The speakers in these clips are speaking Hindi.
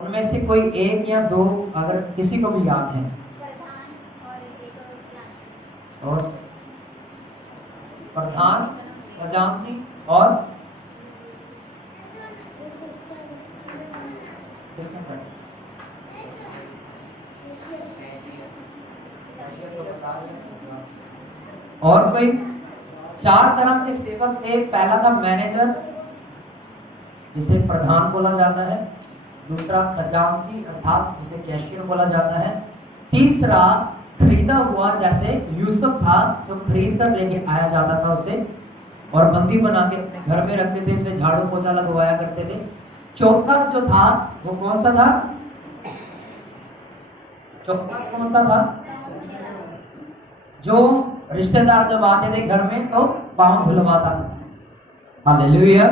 उनमें से कोई एक या दो अगर किसी को भी याद है। और प्रधान, खजांची और किसने पढ़ा? और कोई चार तरह के सेवक थे। पहला था मैनेजर, जिसे प्रधान बोला जाता है। दूसरा खजांची अर्थात जिसे कैशियर बोला जाता है। तीसरा खरीदा हुआ, जैसे यूसुफ था जो खरीद कर लेके आया जाता था उसे, और बंदी बना के घर में रखते थे, उसे झाड़ू पोछा लगवाया करते थे। चौथा जो था वो कौन सा था? चौथा कौन सा था? जो रिश्तेदार जब आते थे घर में तो पांव धुलवाता था। हालेलुया।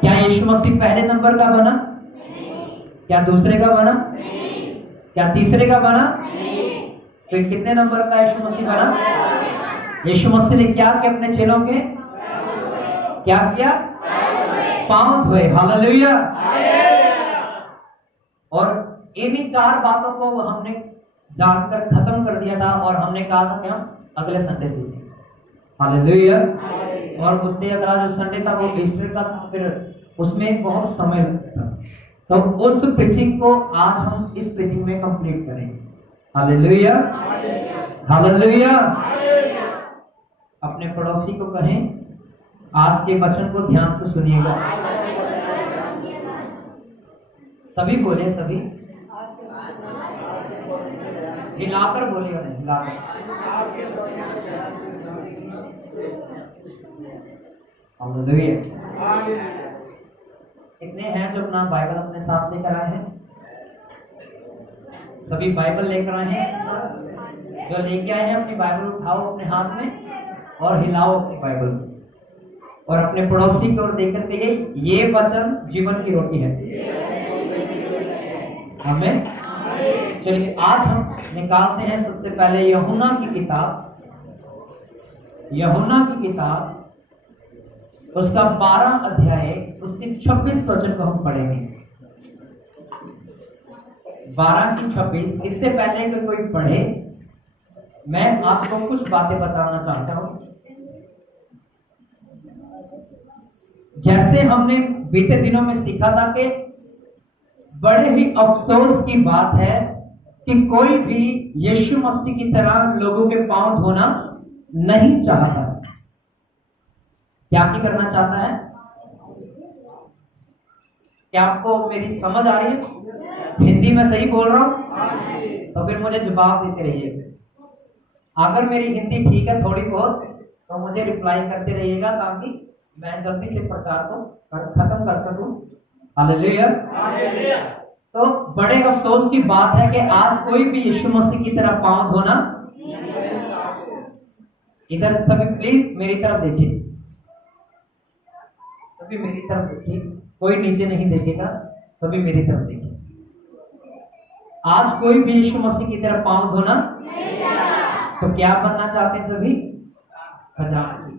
क्या यीशु मसीह पहले नंबर का बना? क्या दूसरे का बना? क्या तीसरे का बना? फिर कितने नंबर का यीशु मसीह बना? यीशु मसीह ने क्या किया अपने चेलों के? क्या किया? पांव धोए। हालेलुया। और इन्हीं चार बातों को हमने जानकर खत्म कर दिया था, और हमने कहा था कि हम अगले संडे सीखेंगे। हालेलुया। और उससे अगला जो संडे था वो ईस्टर का, फिर उसमें बहुत समय लगता था, तो उस प्रीचिंग को आज हम इस प्रीचिंग में कंप्लीट करेंगे। हालेलुया। हालेलुया। अपने पड़ोसी को कहें, आज के वचन को ध्यान से सुनिएगा। सभी बोले, सभी हिलाकर बोले, और हिलाकर। हालेलुया। कितने हैं जो अपना बाइबल अपने साथ लेकर आए हैं? सभी बाइबल लेकर आए हैं? जो लेके आए हैं अपनी बाइबल उठाओ अपने हाथ में और हिलाओ अपनी बाइबल, और अपने पड़ोसी की ओर देखकर कहिए, ये वचन जीवन की रोटी है। आमीन। चलिए आज हम निकालते हैं सबसे पहले यूहन्ना की किताब, यूहन्ना की किताब, उसका 12 अध्याय, उसकी 26 वचन को हम पढ़ेंगे। 12 की 26। इससे पहले कि कोई पढ़े, मैं आपको कुछ बातें बताना चाहता हूं। जैसे हमने बीते दिनों में सीखा था कि बड़े ही अफसोस की बात है कि कोई भी यीशु मसीह की तरह लोगों के पांव धोना नहीं चाहता। क्या की करना चाहता है? क्या आपको मेरी समझ आ रही है? हिंदी में सही बोल रहा हूं? तो फिर मुझे जवाब देते रहिए। अगर मेरी हिंदी ठीक है थोड़ी बहुत, तो मुझे रिप्लाई करते रहिएगा, ताकि मैं जल्दी से प्रचार को खत्म कर सकूं। हालेलुया। तो बड़े अफसोस की बात है कि आज कोई भी यीशु मसीह की तरह पांव धोना। इधर सभी प्लीज मेरी तरफ देखिए, सभी मेरी तरफ देखिए, कोई नीचे नहीं देखेगा, सभी मेरी तरफ देखिए। आज कोई भी यीशु मसीह की तरह पांव धोना, तो क्या बनना चाहते हैं सभी? खजांची।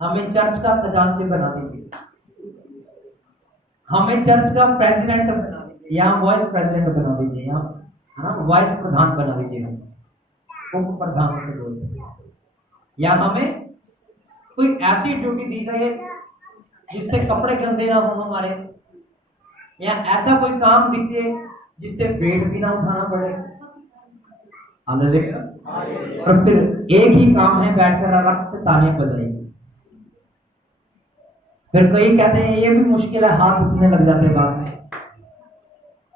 हमें चर्च का खजांची बना दीजिए, हमें चर्च का प्रेसिडेंट बना दीजिए, या वाइस प्रेसिडेंट बना दीजिए, या है ना, वाइस प्रधान बना दीजिए, हम उप प्रधान से बोलते हैं। या हमें कोई ऐसी ड्यूटी दी जाए जिससे कपड़े गंदे ना हो हमारे, या ऐसा कोई काम दीजिए जिससे वेट भी ना उठाना पड़े। हालेलुया। और फिर एक ही काम है, बैठकर आराम से तालियां बजाइए। फिर कई कहते हैं ये भी मुश्किल है, हाथ उठने लग जाते बाद में।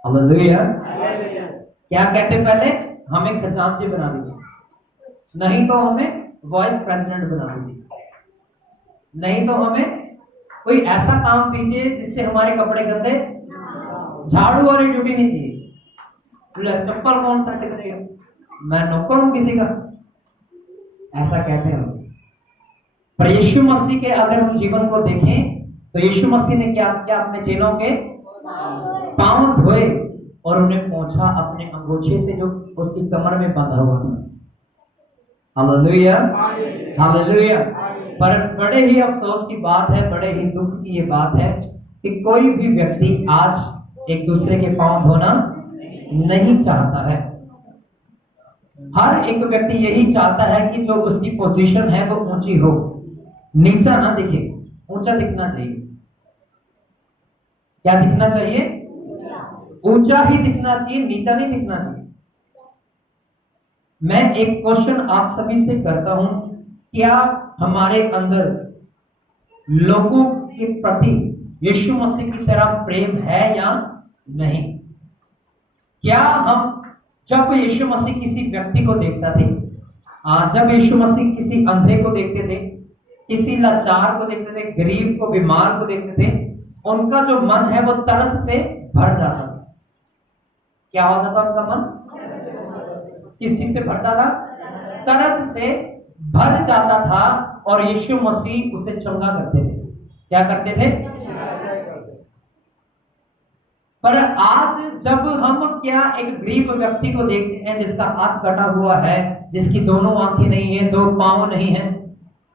हालेलुया। क्या कहते पहले? हमें खजांची बना दीजिए, नहीं तो हमें वाइस प्रेसिडेंट बना दीजिए, नहीं तो हमें कोई ऐसा काम दीजिए जिससे हमारे कपड़े गंदे। झाड़ू वाली ड्यूटी नहीं चाहिए। चप्पल कौन सेट करेगा? मैं नौकर हूं किसी का? ऐसा कहते हैं। पर यीशु मसीह के अगर हम जीवन को देखें, तो यीशु मसीह ने क्या किया? अपने चेलों के पांव धोए और उन्हें पोंछा अपने अंगूठे से, जो उसकी कमर में बंधा हुआ था। हालेलुया। हालेलुया। पर बड़े ही अफसोस की बात है, बड़े ही दुख की ये बात है कि कोई भी व्यक्ति आज एक दूसरे के पांव धोना नहीं चाहता है। हर एक व्यक्ति यही चाहता है कि जो उसकी पोजीशन है वो ऊंची हो, नीचा ना दिखे, ऊंचा दिखना चाहिए। क्या दिखना चाहिए? ऊंचा ही दिखना चाहिए, नीचा नहीं दिखना चाहिए। मैं एक क्वेश्चन आप सभी से करता हूं, क्या हमारे अंदर लोगों के प्रति यीशु मसीह की तरह प्रेम है या नहीं? क्या हम जब यीशु मसीह किसी व्यक्ति को देखता थे, जब यीशु मसीह किसी अंधे को देखते थे, किसी लाचार को देखते थे, गरीब को, बीमार को देखते थे, उनका जो मन है वो तरस से भर जाता था। क्या होता था उनका मन? किस चीज से भरता था? तरस से भर जाता था। और यीशु मसीह उसे चंगा करते थे। क्या करते थे? पर आज जब हम क्या एक गरीब व्यक्ति को देखते हैं जिसका हाथ कटा हुआ है, जिसकी दोनों आंखें नहीं है, दो पांव नहीं है,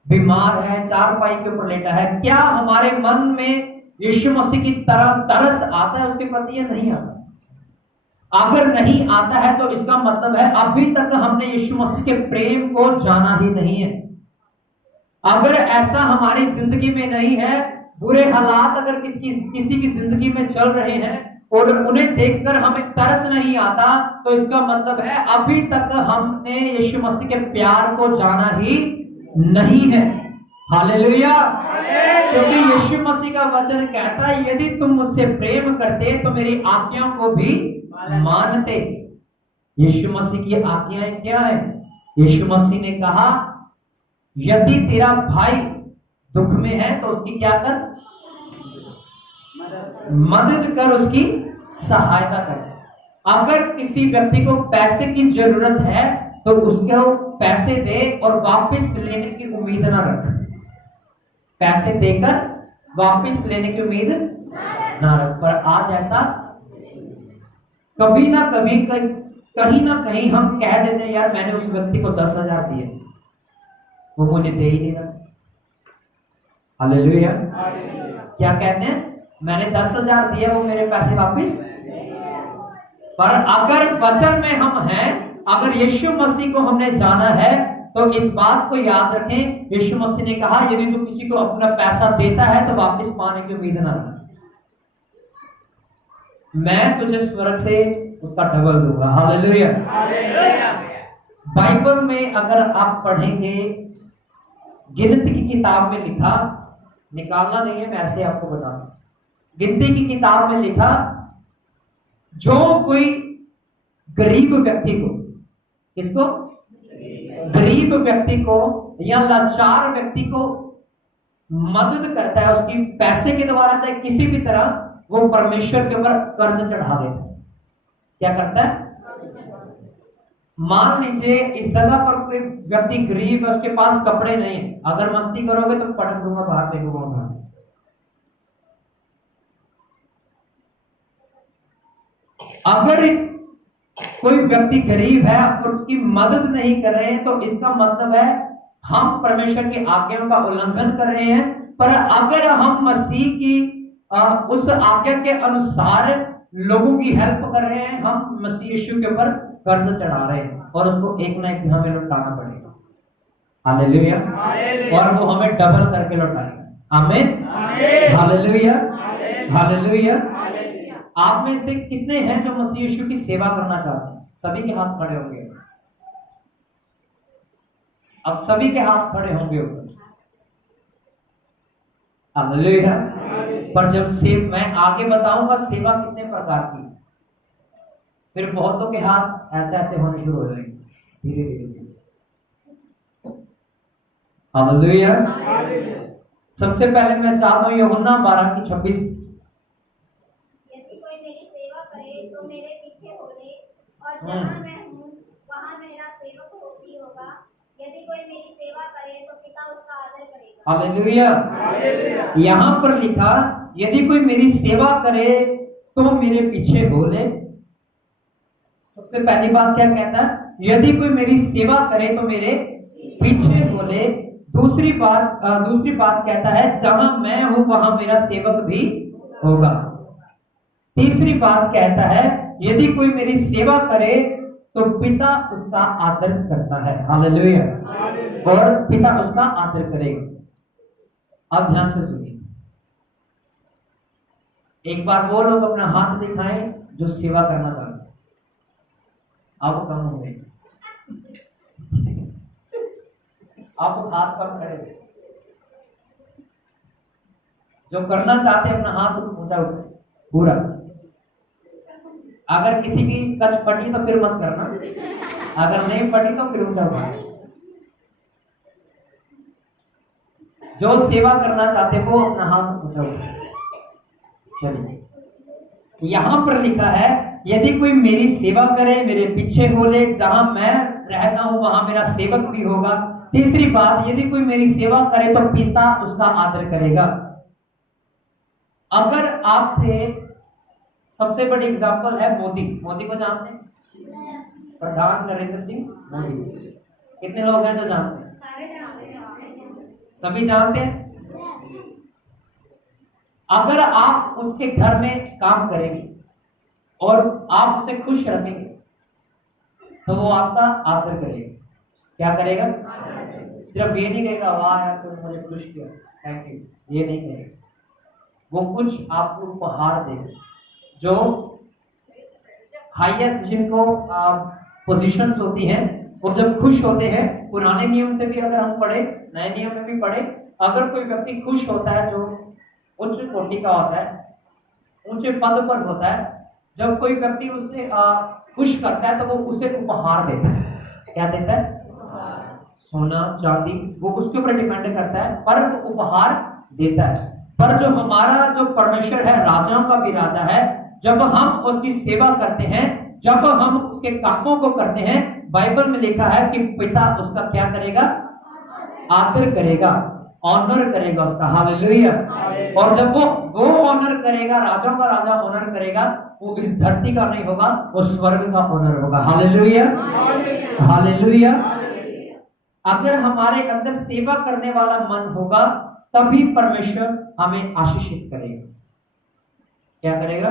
बीमार है, चारपाई के ऊपर लेटा है, क्या हमारे मन में यीशु मसीह की तरह तरस आता है उसके प्रति या नहीं आता? अगर नहीं आता है तो इसका मतलब है अभी तक हमने यीशु मसीह के प्रेम को जाना ही नहीं है। अगर ऐसा हमारी जिंदगी में नहीं है, बुरे हालात अगर किसी की जिंदगी में चल रहे हैं और उन्हें देखकर हमें तरस नहीं आता, तो इसका मतलब है अभी तक हमने यीशु मसीह के प्यार को जाना ही नहीं है। हालेलुया। क्योंकि यीशु मसीह का वचन कहता है, यदि तुम मुझसे प्रेम करते तो मेरी आज्ञाओं को भी मानते। यीशु मसीह की आज्ञाएं क्या है? यीशु मसीह ने कहा, यदि तेरा भाई दुख में है तो उसकी क्या कर? मदद कर, उसकी सहायता कर। अगर किसी व्यक्ति को पैसे की जरूरत है तो उसको पैसे दे और वापस लेने की उम्मीद ना रख। पैसे देकर वापस लेने की उम्मीद ना रख। पर आज ऐसा कभी ना कभी कहीं ना कहीं हम कह देते हैं, यार मैंने उस व्यक्ति को 10,000 दिए, वो मुझे दे ही नहीं रहा। हालेलुया। क्या कहते हैं? मैंने 10,000 दिए, वो मेरे पैसे वापस। पर अगर वचन में हम हैं, अगर यीशु मसीह को हमने जाना है, तो इस बात को याद रखें, यीशु मसीह ने कहा, यदि तू किसी को अपना पैसा देता है तो वापस पाने की उम्मीद ना रख। मैं तुझे स्वर्ग से उसका डबल दूंगा। हालेलुया। बाइबल में अगर आप पढ़ेंगे, गिनती की किताब में लिखा, निकालना नहीं है, मैं ऐसे आपको बता दूं, गिनती की किताब में लिखा, जो कोई गरीब व्यक्ति को, किसको? गरीब व्यक्ति को या लाचार व्यक्ति को मदद करता है उसकी पैसे के द्वारा, चाहे किसी भी तरह, वो परमेश्वर के ऊपर कर्ज चढ़ा देता है। क्या करता है? मान लीजिए इस जगह पर कोई व्यक्ति गरीब है, उसके पास कपड़े नहीं है, अगर मस्ती करोगे तो पटक दूंगा, बाहर फेंकूंगा बाहर। अगर कोई व्यक्ति गरीब है और उसकी मदद नहीं कर रहे हैं, तो इसका मतलब है हम परमेश्वर की आज्ञाओं का उल्लंघन कर रहे हैं। पर अगर हम मसीह की उस आज्ञा के अनुसार लोगों की हेल्प कर रहे हैं, हम मसीह यीशु के ऊपर कर्ज चढ़ा रहे हैं और उसको एक ना एक दिन हमें लौटाना पड़ेगा। हालेलुया। और वो हमें डबल करके लौटाएगा। आमीन। हालेलुया। हालेलुया। आप में से कितने हैं जो मसीह यीशु की सेवा करना चाहते हैं? सभी के हाथ खड़े होंगे। अब सभी के हाथ खड़े होंगे ऊपर। हालेलुया। पर जब मैं आगे बताऊंगा सेवा कितने प्रकार की, फिर बहुतों के हाथ ऐसे ऐसे होने शुरू हो जाएंगे धीरे धीरे। हालेलुया। सबसे पहले मैं चाहता हूं यूहन्ना 12:26। यदि कोई मेरी सेवा करे तो मेरे पीछे हो ले, और जहां मैं हूं वहां मेरा सेवक भी होगा। यदि कोई मेरी सेवा करे तो पिता उसका आदर करेगा। हालेलुया। यहां पर लिखा, यदि कोई मेरी सेवा करे तो मेरे पीछे हो ले। सबसे पहली बात क्या कहता है? यदि कोई मेरी सेवा करे तो मेरे पीछे हो ले। दूसरी बात कहता है, जहां मैं हूं वहां मेरा सेवक भी होगा। तीसरी बात कहता है, यदि कोई मेरी सेवा करे तो पिता उसका आदर करता है। हालेलुया। और पिता उसका आदर करेगा। अब ध्यान से सुनिए, एक बार वो लोग अपना हाथ दिखाएं जो सेवा करना चाहते हैं। अब कम हो गए, आप हाथ कम खड़े, जो करना चाहते हैं अपना हाथ ऊंचा उठाए पूरा। अगर किसी की कच फटी तो फिर मत करना, अगर नहीं फटी तो फिर ऊंचा उठाए। जो सेवा करना चाहते हैं वो अपना हाथ ऊंचा उठाए। चलिए, यहां पर लिखा है, यदि कोई मेरी सेवा करे, मेरे पीछे हो ले, जहां मैं रहता हूं वहां मेरा सेवक भी होगा। तीसरी बात, यदि कोई मेरी सेवा करे तो पिता उसका आदर करेगा। अगर आपसे सबसे बड़ी एग्जांपल है मोदी को जानते हैं? प्रधान नरेंद्र सिंह मोदी। कितने लोग हैं जो जानते हैं? सभी जानते हैं। अगर आप उसके घर में काम करेंगे और आप उसे खुश रखेंगे तो वो आपका आदर करेगा। क्या करेगा? सिर्फ ये नहीं कहेगा वाह यार तुम मुझे खुश किया, थैंक यू, ये नहीं कहेगा। वो कुछ आपको उपहार देगा। जो हाईएस्ट जिनको पोजीशंस होती हैं वो जब खुश होते हैं, पुराने नियम से भी अगर हम पढ़े, नए नियम में भी पढ़े, अगर कोई व्यक्ति खुश होता है जो उच्च कोटि का होता है, ऊंचे पद पर होता है, जब कोई व्यक्ति उसे खुश करता है तो वो उसे उपहार देता है। क्या देता है? सोना चांदी, वो उसके ऊपर डिपेंड करता है, पर वो उपहार देता है। पर जो हमारा जो परमेश्वर है, राजाओं का भी राजा है, जब हम उसकी सेवा करते हैं, जब हम उसके कामों को करते हैं, बाइबल में लिखा है कि पिता उसका क्या करेगा? आदर करेगा, ऑनर करेगा उसका। हालेलुया। और जब वो ऑनर करेगा, राजाओं का राजा ऑनर करेगा, वो इस धरती का नहीं होगा, वो स्वर्ग का ऑनर होगा। Hallelujah, hallelujah. अगर हमारे अंदर सेवा करने वाला मन होगा तभी परमेश्वर हमें आशीषित करेगा। क्या करेगा?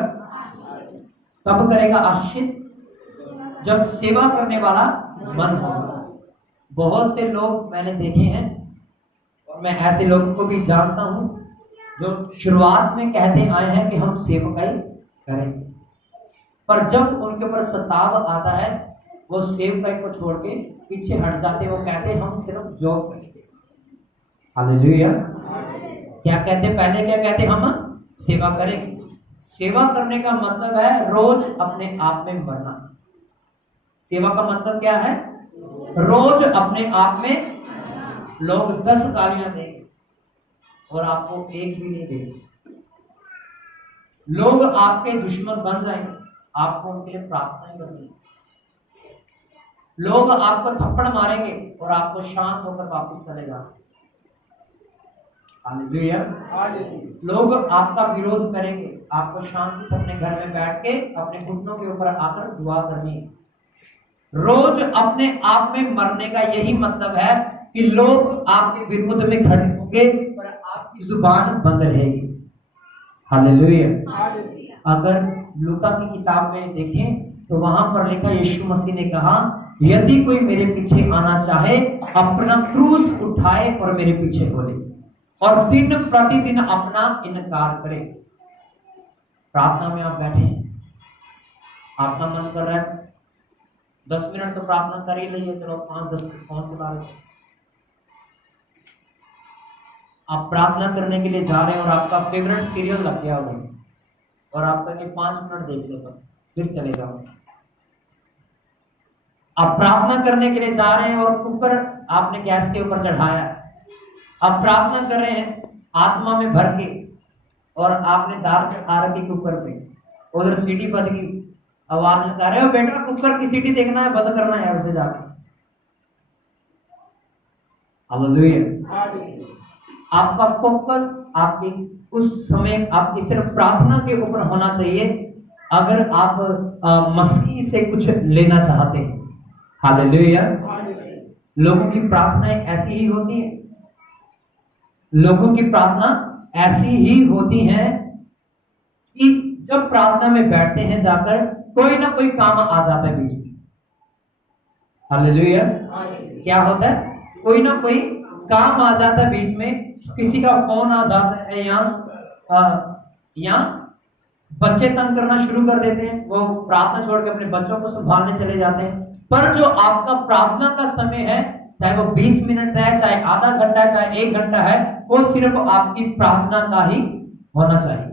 कब करेगा आशीषित? जब सेवा करने वाला मन होगा। बहुत से लोग मैंने देखे हैं और मैं ऐसे लोगों को भी जानता हूं जो शुरुआत में कहते आए हैं कि हम सेवकाई करेंगे, पर जब उनके ऊपर सताव आता है वो सेवकाई को छोड़ के पीछे हट जाते। वो कहते हम सिर्फ जॉब करेंगे। हालेलुया। क्या कहते? पहले क्या कहते? हम सेवा करेंगे। सेवा करने का मतलब है रोज अपने आप में मरना। सेवा का मतलब क्या है? रोज अपने आप में। लोग 10 गालियां देंगे और आपको एक भी नहीं देंगे। लोग आपके दुश्मन बन जाएंगे, आपको उनके लिए प्रार्थना करनी है। लोग आपको थप्पड़ मारेंगे और आपको शांत होकर वापस चले जाना। हालेलुया। लोग आपका विरोध करेंगे, आपको शांति से अपने घर में बैठ के अपने घुटनों के ऊपर आकर दुआ करनी है। रोज अपने आप में मरने का यही मतलब है कि लोग आपके विरोध में खड़े होंगे और आपकी जुबान बंद रहेगी। हालेलुया। अगर लूका की किताब में देखें तो वहां पर लिखा, यीशु मसीह ने कहा, यदि कोई मेरे पीछे आना चाहे अपना क्रूस उठाए और मेरे पीछे हो ले और दिन प्रतिदिन अपना इनकार करे। प्रार्थना में आप बैठे हैं, आपका मन कर रहा है 10 मिनट तो प्रार्थना कर ही लीजिए, चलो 5-10 मिनट फोन चला रहे। आप प्रार्थना करने के लिए जा रहे हैं और आपका फेवरेट सीरियल लग गया होगा और आप कहेंगे 5 मिनट देख लेता हूं फिर चले जाओ। आप प्रार्थना करने के लिए जा रहे हैं और कुकर आपने गैस के ऊपर चढ़ाया, आप प्रार्थना कर रहे हैं आत्मा में भर के और आपने दाल चढ़ा रखी कुकर पे, उधर सीटी बज गई, आवाज लगा रहे हो बेटा कुकर की सीटी देखना है, बंद करना है उसे जाके। हालेलुया। आपका फोकस आपकी उस समय आपकी सिर्फ प्रार्थना के ऊपर होना चाहिए अगर आप मसीह से कुछ लेना चाहते हैं। हालेलुया। लोगों की प्रार्थनाएं ऐसी ही होती है, लोगों की प्रार्थना ऐसी ही होती है कि जब प्रार्थना में बैठते हैं जाकर कोई ना कोई काम आ जाता है बीच में। हालेलुया। क्या होता है? कोई ना कोई काम आ जाता है बीच में, किसी का फोन आ जाता है, या बच्चे तंग करना शुरू कर देते हैं, वो प्रार्थना छोड़ के अपने बच्चों को संभालने चले जाते हैं। पर जो आपका प्रार्थना का समय है, चाहे वो 20 मिनट है, चाहे आधा घंटा है, चाहे 1 घंटा है, वो सिर्फ आपकी प्रार्थना का ही होना चाहिए।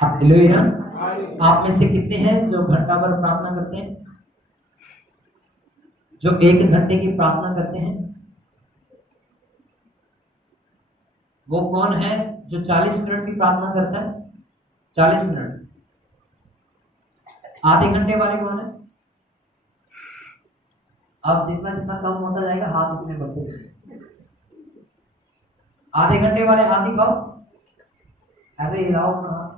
हालेलुया। आप में से कितने हैं जो घंटा भर प्रार्थना करते हैं, जो 1 घंटे की प्रार्थना करते हैं? वो कौन है जो 40 मिनट की प्रार्थना करता है? 40 मिनट। आधे घंटे वाले कौन है? अब जितना जितना कम होता जाएगा हाथ उतने बढ़ते जाएंगे। आधे घंटे वाले हाथ दिखाओ, ऐसे हिलाओ अपना हाथ।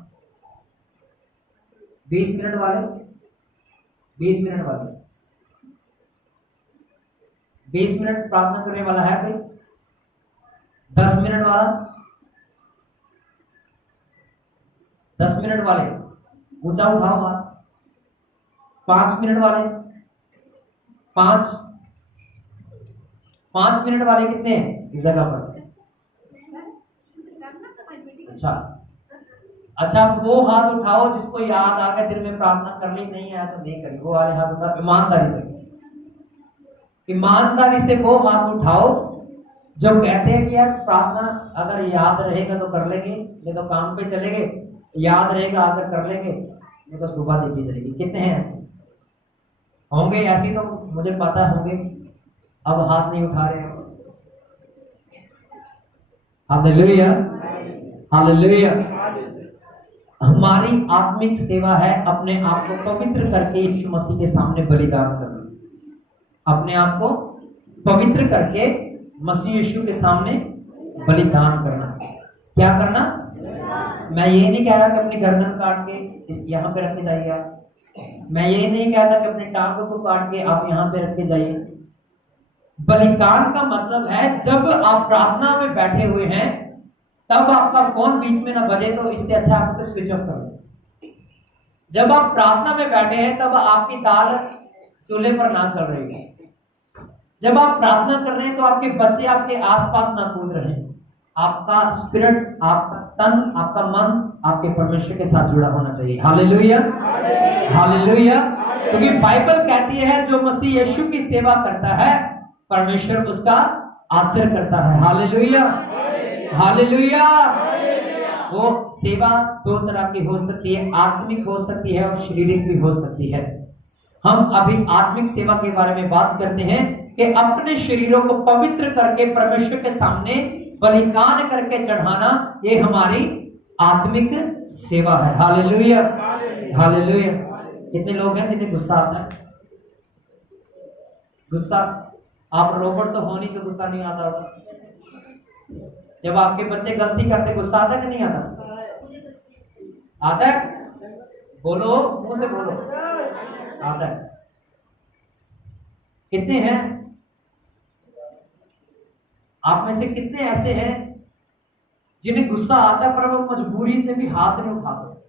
20 मिनट वाले, 20 मिनट वाले, 20 मिनट प्रार्थना करने वाला है कोई? 10 मिनट वाला, 10 मिनट वाले ऊंचा उठाओ हाथ। 5 मिनट वाले, 5 मिनट वाले कितने हैं इस जगह पर? अच्छा, वो हाथ उठाओ जिसको याद आ गया दिल में प्रार्थना कर ली, नहीं आया तो नहीं करी, वो वाले हाथ उठाओ। ईमानदारी से वो हाथ उठाओ जो कहते हैं कि यार प्रार्थना अगर याद रहेगा तो कर लेंगे, नहीं तो काम पे चलेंगे, याद रहेगा अगर कर लेंगे, नहीं तो सुबह देखी जाएगी। कितने हैं ऐसे? होंगे ऐसे तो मुझे पता होंगे, अब हाथ नहीं उठा रहे हो। Hallelujah, hallelujah. हमारी आत्मिक सेवा है अपने आप को पवित्र करके यीशु मसीह के सामने बलिदान करना। अपने आप को पवित्र करके मसीह यीशु के सामने बलिदान करना। क्या करना? मैं ये नहीं कह रहा कि अपनी गर्दन काट के यहाँ पे रख के जाइए आप। मैं ये नहीं कहता कि अपने टांगों को काट के आप यहाँ पे रख के जाइए। बलिदान का मतलब है जब आप प्रार्थना में बैठे हुए हैं तब आपका फोन बीच में ना बजे, तो इससे अच्छा आप उसे स्विच ऑफ कर दो। जब आप प्रार्थना में बैठे हैं तब आपकी दाल चूल्हे पर ना चल रही है। जब आप प्रार्थना कर रहे हैं तो आपके बच्चे आपके आसपास ना कूद रहे हैं। आपका स्पिरिट, आपका तन, आपका मन आपके परमेश्वर के साथ जुड़ा होना चाहिए। Hallelujah, hallelujah. क्योंकि बाइबल कहती है जो मसीह यीशु की सेवा करता है परमेश्वर उसका आदर करता है। Hallelujah, hallelujah. वो सेवा 2 तरह की हो सकती है, आत्मिक हो सकती है और शारीरिक भी हो सकती है। हम अभी आत्मिक सेवा के बारे में बात करते हैं कि अपने शरीरों को पवित्र करके परमेश्वर के सामने बलिदान करके चढ़ाना, ये हमारी आत्मिक सेवा है। Hallelujah, hallelujah. कितने लोग हैं जिन्हें गुस्सा आता है? गुस्सा आप रोबोट तो हो नहीं जो गुस्सा नहीं आता होगा। जब आपके बच्चे गलती करते गुस्सा आता है कि नहीं आता? आता है? बोलो, मुंह से बोलो, आता है। कितने हैं आप में से कितने ऐसे हैं जिन्हें गुस्सा आता है पर वो मजबूरी से भी हाथ नहीं उठा सकते,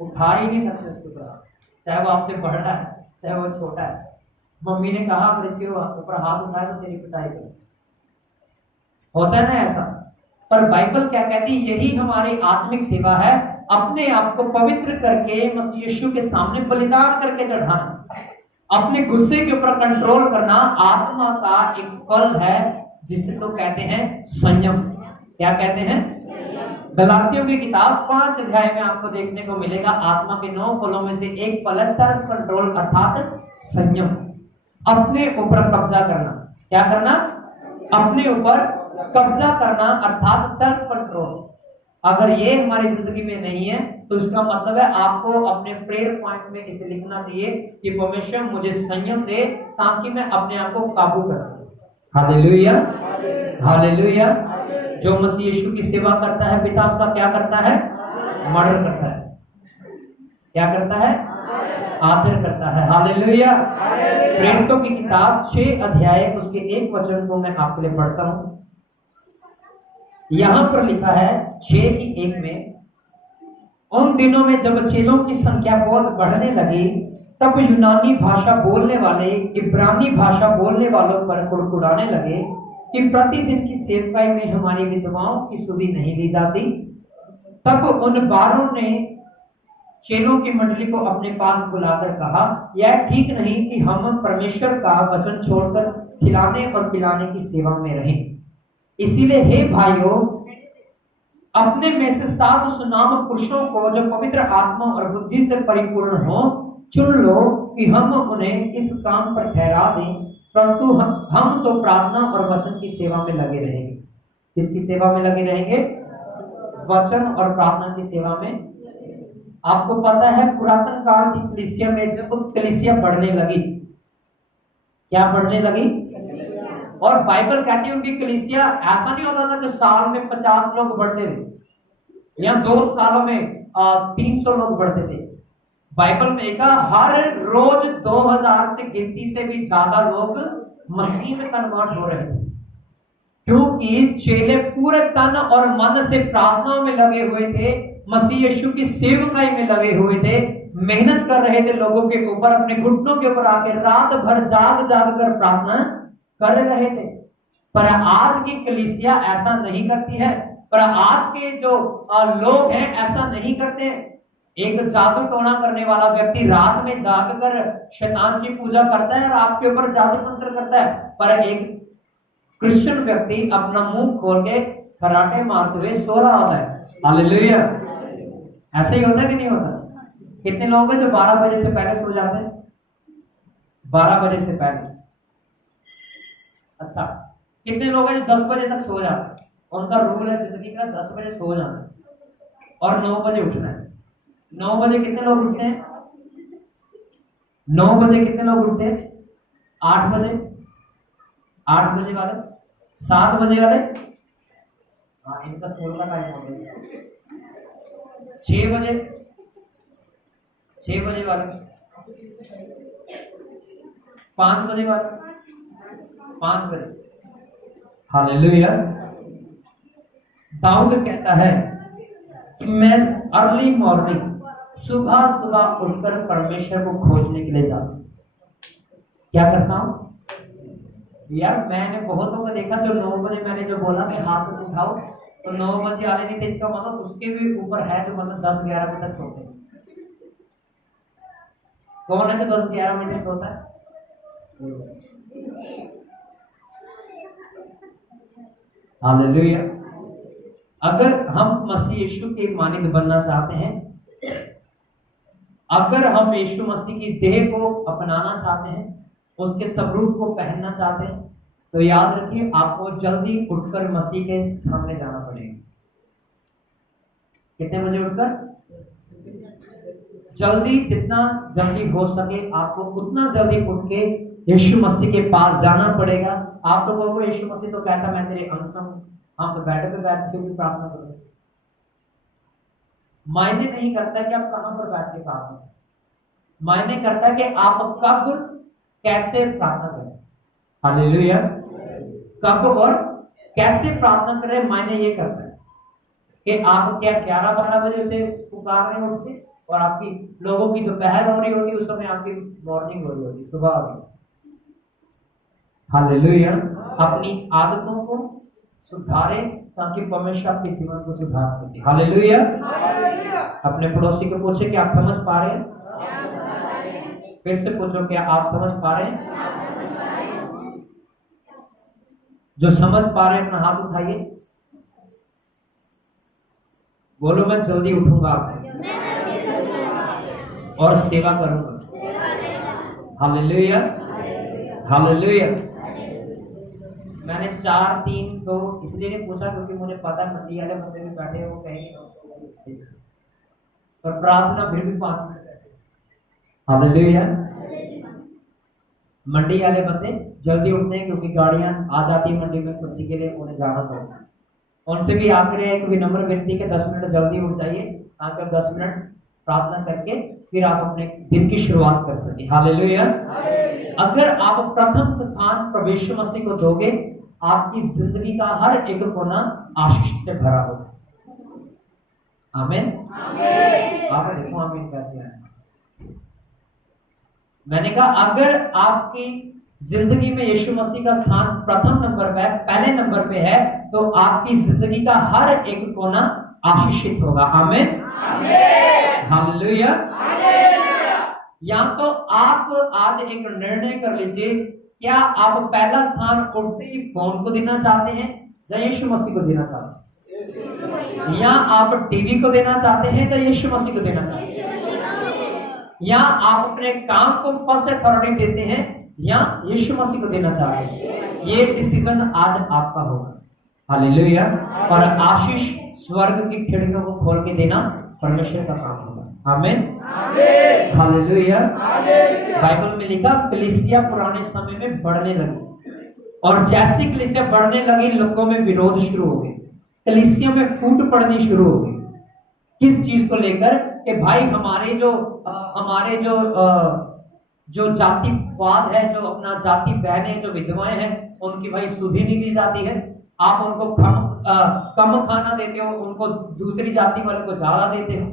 उठा ही नहीं सकते उसके ऊपर, चाहे वो आपसे बड़ा है चाहे वो छोटा है। मम्मी ने कहा अगर इसके ऊपर हाथ उठाए तो तेरी पिटाई कर। होता है ना ऐसा? पर बाइबल क्या कहती है? यही हमारी आत्मिक सेवा है, अपने आप को पवित्र करके मसीह यीशु के सामने बलिदान करके चढ़ाना, अपने गुस्से के ऊपर कंट्रोल करना आत्मा का एक फल है जिसे तो कहते हैं संयम। क्या कहते हैं? गलातियों की किताब 5 अध्याय में आपको देखने को मिलेगा आत्मा के 9 फलों में से एक फल है सेल्फ कंट्रोल अर्थात संयम। अपने ऊपर कब्जा करना। क्या करना? अपने ऊपर कब्जा करना अर्थात सेल्फ कंट्रोल। अगर ये हमारी जिंदगी में नहीं है तो इसका मतलब है आपको अपने प्रेयर पॉइंट में इसे लिखना चाहिए कि परमेश्वर मुझे संयम दे ताकि मैं अपने आप को काबू कर सकूं। Hallelujah, hallelujah. जो मसीह यीशु की सेवा करता है पिता उसका क्या करता है? मर्डर करता है। क्या करता है? आदर करता है। हालेलुया। प्रेरितों की किताब 6 अध्याय उसके 1 वचन को मैं आपके लिए पढ़ता हूं। यहां पर लिखा है 6:1 में, उन दिनों में जब चेलों की संख्या बहुत बढ़ने लगी, तब यूनानी भाषा बोलने वाले इब्रानी भाषा बोलने वालों पर कुड़कुड़ाने लगे कि प्रतिदिन की सेवकाई में हमारी विधवाओं की सुधि नहीं ली जाती। तब उन 12 ने चेलों की मंडली को अपने पास बुलाकर कहा, यह ठीक नहीं कि हम परमेश्वर का वचन छोड़कर खिलाने और पिलाने की सेवा में रहें। इसीलिए हे भाइयों, अपने में से 7 सुनाम पुरुषों को जो पवित्र आत्मा और बुद्धि से परिपूर्ण हो चुन लो कि हम उन्हें इस काम पर ठहरा दें, परंतु हम तो प्रार्थना और वचन की सेवा में लगे रहेंगे। किसकी सेवा में लगे रहेंगे? वचन और प्रार्थना की सेवा में। आपको पता है पुरातन काल की कलीसिया में जब कलीसिया बढ़ने लगी, क्या बढ़ने लगी? और बाइबल कहती है उनकी कलीसिया ऐसा नहीं होता था कि साल में 50 लोग बढ़ते थे या 2 सालों में 300 लोग बढ़ते थे। बाइबल में लिखा हर रोज 2000 से गिनती से भी ज्यादा लोग मसीह में कन्वर्ट हो रहे थे, क्योंकि चेले पूरे तन और मन से प्रार्थनाओं में लगे हुए थे, मसीह यीशु की सेवकाई में लगे हुए थे, मेहनत कर रहे थे लोगों के ऊपर, अपने घुटनों के ऊपर आके रात भर जाग जाग कर प्रार्थना कर रहे थे। पर आज की कलीसिया ऐसा नहीं करती है। पर आज के जो लोग हैं ऐसा नहीं करते। एक जादू टोना करने वाला व्यक्ति रात में जागकर शैतान की पूजा करता है और आपके ऊपर जादू मंत्र करता है, पर एक क्रिश्चियन व्यक्ति अपना मुंह खोल के खराटे मारते हुए सो रहा होता है। हालेलुया। ऐसे ही होता है कि नहीं होता? कितने लोग हैं जो 12 बजे से पहले सो जाते हैं? 12 बजे से पहले। अच्छा, कितने लोग हैं जो 10 बजे तक सो जाते हैं? उनका रूल है जिंदगी का 10 बजे सो जाना और 9 बजे उठना है। 9 बजे कितने लोग उठते हैं? 9 बजे कितने लोग उठते हैं? 8 बजे, 8 बजे वाले, 7 बजे वाले, हाँ इनका स्कूल का टाइम हो गया। 6 बजे, 6 बजे वाले, 5 बजे वाले, 5 बजे। हालेलुया। दाऊद कहता है कि मैं अर्ली मॉर्निंग सुबह सुबह उठकर परमेश्वर को खोजने के लिए जाता हूं। क्या करता हूं यार? मैंने बहुतों को देखा जो 9 बजे मैंने जो बोला कि हाथ उठाओ तो 9 बजे आ रहे नहीं थे, इसका मतलब उसके भी ऊपर है जो मतलब 10-11 बजे तक सोते हैं। कौन है जो 10-11 बजे तक सोता है? हालेलुया। अगर हम मसीह यीशु के मानिंद बनना चाहते हैं, अगर हम यीशु मसीह की देह को अपनाना चाहते हैं, उसके स्वरूप को पहनना चाहते हैं, तो याद रखिए आपको जल्दी उठकर मसीह के सामने जाना पड़ेगा। कितने बजे उठकर? जल्दी, जितना जल्दी हो सके आपको उतना जल्दी उठ के यीशु मसीह के पास जाना पड़ेगा। आप लोगों को यीशु मसीह तो कहता मैं तेरे अंश हूं, आप बेड पे बैठ के भी प्रार्थना करो। मायने नहीं करता कि आप कहां पर बैठ के प्रार्थना करें, मायने करता है कि आप कब कैसे प्रार्थना करें। हालेलुया। कब और कैसे प्रार्थना करें मायने ये करता है कि आप क्या 11-12 बजे से पुकार रहे होते और आपकी लोगों की दोपहर हो रही होती, उस समय आपकी मॉर्निंग हो रही होती, सुबह हो रही। हालेलुया। अपनी आदतों को सुधारे ताकि परमेश्वर आपके जीवन को सुधार सके। हालेलुया। अपने पड़ोसी को पूछे कि आप समझ पा रहे हैं? फिर से पूछो क्या आप समझ पा रहे हैं? जो समझ पा रहे हैं अपना हाथ उठाइए, बोलो मैं जल्दी उठूंगा आपसे और सेवा करूंगा। हालेलुया। हालेलुया। मैंने 4-3-2 इसलिए नहीं पूछा क्योंकि मुझे पता है मंडी वाले बंदे भी बैठे हैं, वो कहेंगे, और प्रार्थना फिर भी 5 मिनट बैठे। हालेलुया। मंडी वाले बंदे जल्दी उठते हैं क्योंकि गाड़ियां आ जाती है मंडी में सब्जी के लिए, उन्हें जाना पड़ता है। उनसे भी आखिर एक विनम्र विनती के 10 मिनट जल्दी उठ जाइए ताकि 10 मिनट प्रार्थना करके फिर आप अपने दिन की शुरुआत कर सके। हालेलुया। अगर आप प्रथम स्थान प्रभु यीशु मसीह को दोगे, आपकी जिंदगी का हर एक कोना आशीष से भरा होगा। आमीन। आप देखो आमीन कैसे आए। मैंने कहा अगर आपकी जिंदगी में यीशु मसीह का स्थान प्रथम नंबर पे, पहले नंबर पे है, तो आपकी जिंदगी का हर एक कोना आशीषित होगा। आमीन, हालेलुया। या तो आप आज एक निर्णय कर लीजिए, क्या आप पहला स्थान उठते ही फोन को देना चाहते हैं या यीशु मसीह को देना चाहते हैं, या आप टीवी को देना चाहते हैं या यीशु मसीह को देना चाहते हैं, या आप अपने काम को फर्स्ट अथॉरिटी देते हैं या यीशु मसीह को देना चाहते हैं। ये डिसीजन आज आपका होगा। हालेलुया। और आशीष स्वर्ग की खिड़कियों को खोल के देना परमेश्वर का काम होगा। आमीन, हालेलुया। बाइबल में लिखा कलीसिया पुराने समय में बढ़ने लगी, और जैसी कलीसिया बढ़ने लगी लोगों में विरोध शुरू हो गए, कलीसिया में फूट पड़नी शुरू हो गई। किस चीज को लेकर कि भाई हमारे जो जातिवाद है, जो अपना जाति बहनें जो विधवाएं हैं, उनकी भाई सुधि नहीं ली जाती है। आप उनको कम खाना देते हो, उनको दूसरी जाति वाले को ज्यादा देते हो।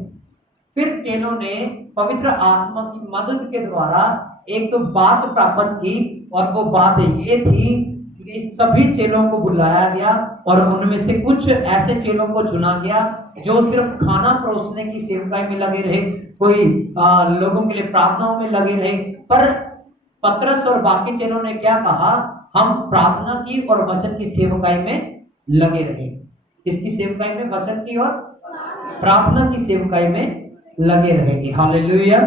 फिर चेलों ने पवित्र आत्मा की मदद के द्वारा एक बात प्राप्त की, और वो बात ये थी कि सभी चेलों को बुलाया गया, और उनमें से कुछ ऐसे चेलों को चुना गया जो सिर्फ खाना परोसने की सेवकाई में लगे रहे, कोई लोगों के लिए प्रार्थनाओं में लगे रहे। पर पतरस और बाकी चेलों ने क्या कहा, हम प्रार्थना की और वचन की सेवकाई में लगे रहे। किसकी सेवकाई में? वचन की और प्रार्थना की सेवकाई में लगे रहेंगे। हालेलुया।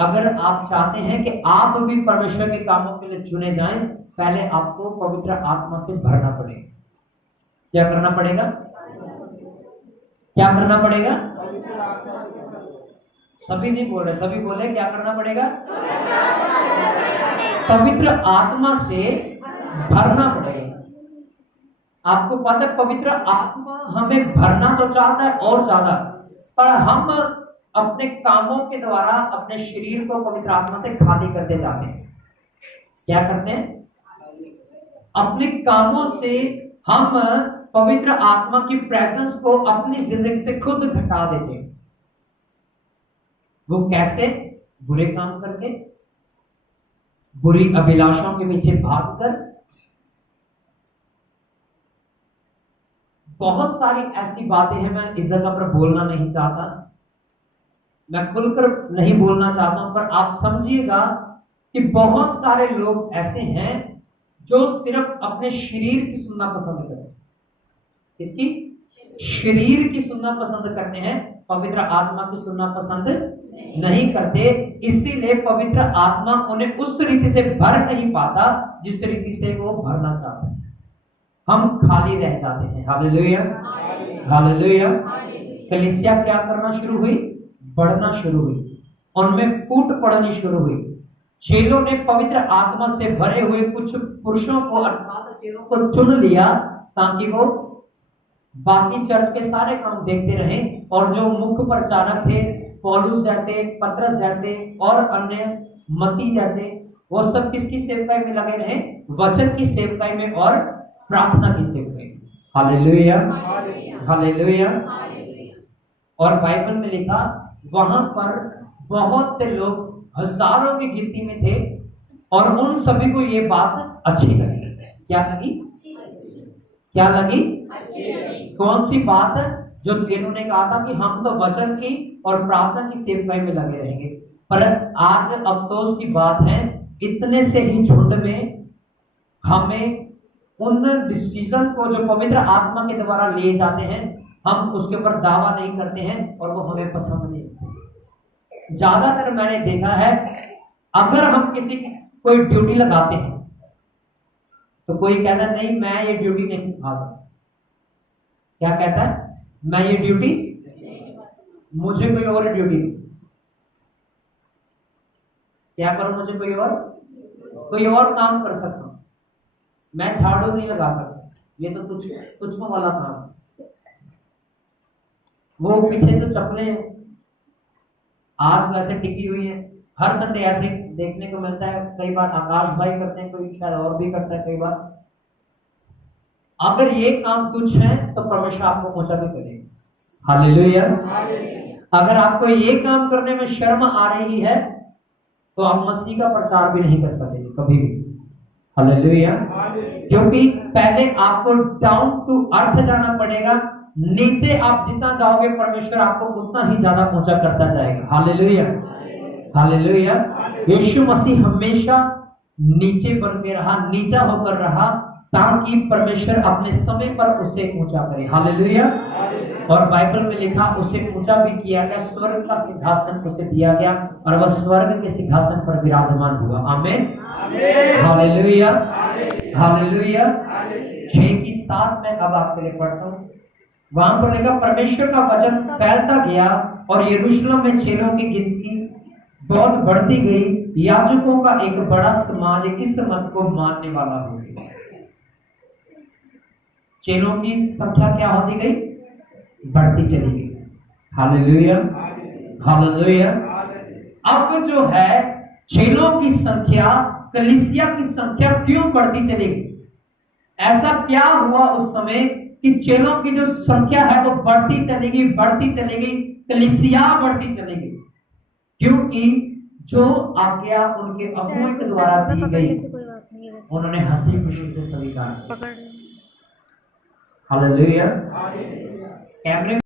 अगर आप चाहते हैं कि आप भी परमेश्वर के कामों के लिए चुने जाएं, पहले आपको पवित्र आत्मा से भरना पड़ेगा। क्या करना पड़ेगा? क्या करना पड़ेगा? सभी नहीं बोल रहे, सभी बोले क्या करना पड़ेगा? पवित्र आत्मा से भरना पड़ेगा। आपको पता है पवित्र आत्मा हमें भरना तो चाहता है और ज्यादा, पर हम अपने कामों के द्वारा अपने शरीर को पवित्र आत्मा से खाली करते जाते हैं। क्या करते हैं? अपने कामों से हम पवित्र आत्मा की प्रेजेंस को अपनी जिंदगी से खुद घटा देते हैं। वो कैसे? बुरे काम करके, बुरी अभिलाषाओं के पीछे भागकर। बहुत सारी ऐसी बातें हैं, मैं इस जगह पर बोलना नहीं चाहता, मैं खुलकर नहीं बोलना चाहता हूं, पर आप समझिएगा कि बहुत सारे लोग ऐसे हैं जो सिर्फ अपने शरीर की सुनना पसंद करते हैं। इसकी शरीर की सुनना पसंद करते हैं, पवित्र आत्मा की सुनना पसंद नहीं करते। इसीलिए पवित्र आत्मा उन्हें उस रीति से भर नहीं पाता जिस रीति से वो भरना चाहते हैं। हम खाली रह जाते हैं। Hallelujah, hallelujah. कलीसिया क्या करना शुरू हुई? बढ़ना शुरू हुई, उनमें फूट पड़नी शुरू हुई। चेलों ने पवित्र आत्मा से भरे हुए कुछ पुरुषों को अर्थात चेलों को चुन लिया ताकि वो बाकी चर्च के सारे काम देखते रहे, और जो मुख्य प्रचारक थे पौलुस जैसे, पतरस जैसे और अन्य मती जैसे, वो सब किसकी सेवकाई में लगे रहे? वचन की सेवकाई में और प्रार्थना की सेवकाई में। Hallelujah, hallelujah. और बाइबल में लिखा वहां पर बहुत से लोग हजारों की गिनती में थे, और उन सभी को ये बात अच्छी लगी। क्या लगी? क्या लगी? कौन सी बात? जो चेलों ने कहा था कि हम तो वचन की और प्रार्थना की सेवकाई में लगे रहेंगे। पर आज अफसोस की बात है, इतने से ही झुंड में हमें उन डिसीजन को जो पवित्र आत्मा के द्वारा लिए जाते हैं, हम उसके ऊपर दावा नहीं करते हैं और वो हमें पसंद नहीं आते। ज्यादातर मैंने देखा है, अगर हम किसी की कोई ड्यूटी लगाते हैं तो कोई कहता है नहीं मैं ये ड्यूटी नहीं निभा सकता। क्या कहता है? मैं ये ड्यूटी, मुझे कोई और ड्यूटी दी। क्या करो? मुझे कोई और काम कर सकता हूं, मैं झाड़ू नहीं लगा सकता, ये तो तुझको वाला काम है। वो पीछे जो चप्पलें आज वैसे टिकी हुई है, हर संडे ऐसे देखने को मिलता है। कई बार आकाश भाई करते हैं, कोई शायद और भी करता है कई बार। अगर ये काम कुछ है तो परमेश्वर आपको ऊंचा भी करेगा। हालेलुया, अगर आपको ये काम करने में शर्म आ रही है तो आप मसीह का प्रचार भी नहीं कर सकेंगे कभी भी। हालेलुया। क्योंकि पहले आपको डाउन टू अर्थ जाना पड़ेगा। नीचे आप जितना जाओगे परमेश्वर आपको उतना ही ज्यादा ऊंचा करता जाएगा। Hallelujah, hallelujah. यीशु मसीह हमेशा नीचे बन के रहा, नीचा होकर रहा, ताकि परमेश्वर अपने समय पर उसे ऊंचा करे। हालेलुया। और बाइबल में लिखा उसे ऊंचा भी किया गया, स्वर्ग का सिंहासन उसे दिया गया और वह स्वर्ग के सिंहासन पर विराजमान हुआ। आमीन, हालेलुया, हालेलुया। 6:7 में अब आपके लिए पढ़ता हूं। वहां पर लिखा परमेश्वर का वचन फैलता गया और यरूशलेम में चेलों की गिनती बहुत बढ़ती गई। याजकों का एक बड़ा समाज इस मत को मानने वाला हो गया। चेलों की संख्या क्या होती गई? बढ़ती चली गई। Hallelujah, hallelujah. अब जो है चेलों की संख्या, कलीसिया की संख्या क्यों बढ़ती चली गई? ऐसा क्या हुआ उस समय कि चेलों की जो संख्या है वो बढ़ती चली गई, बढ़ती चली गई, कलीसिया बढ़ती चली गई? क्योंकि जो आज्ञा उनके अगुओं के द्वारा दी गई उन्होंने हंसी खुशी से स्वीकार किया। हालेलुया। कैमरे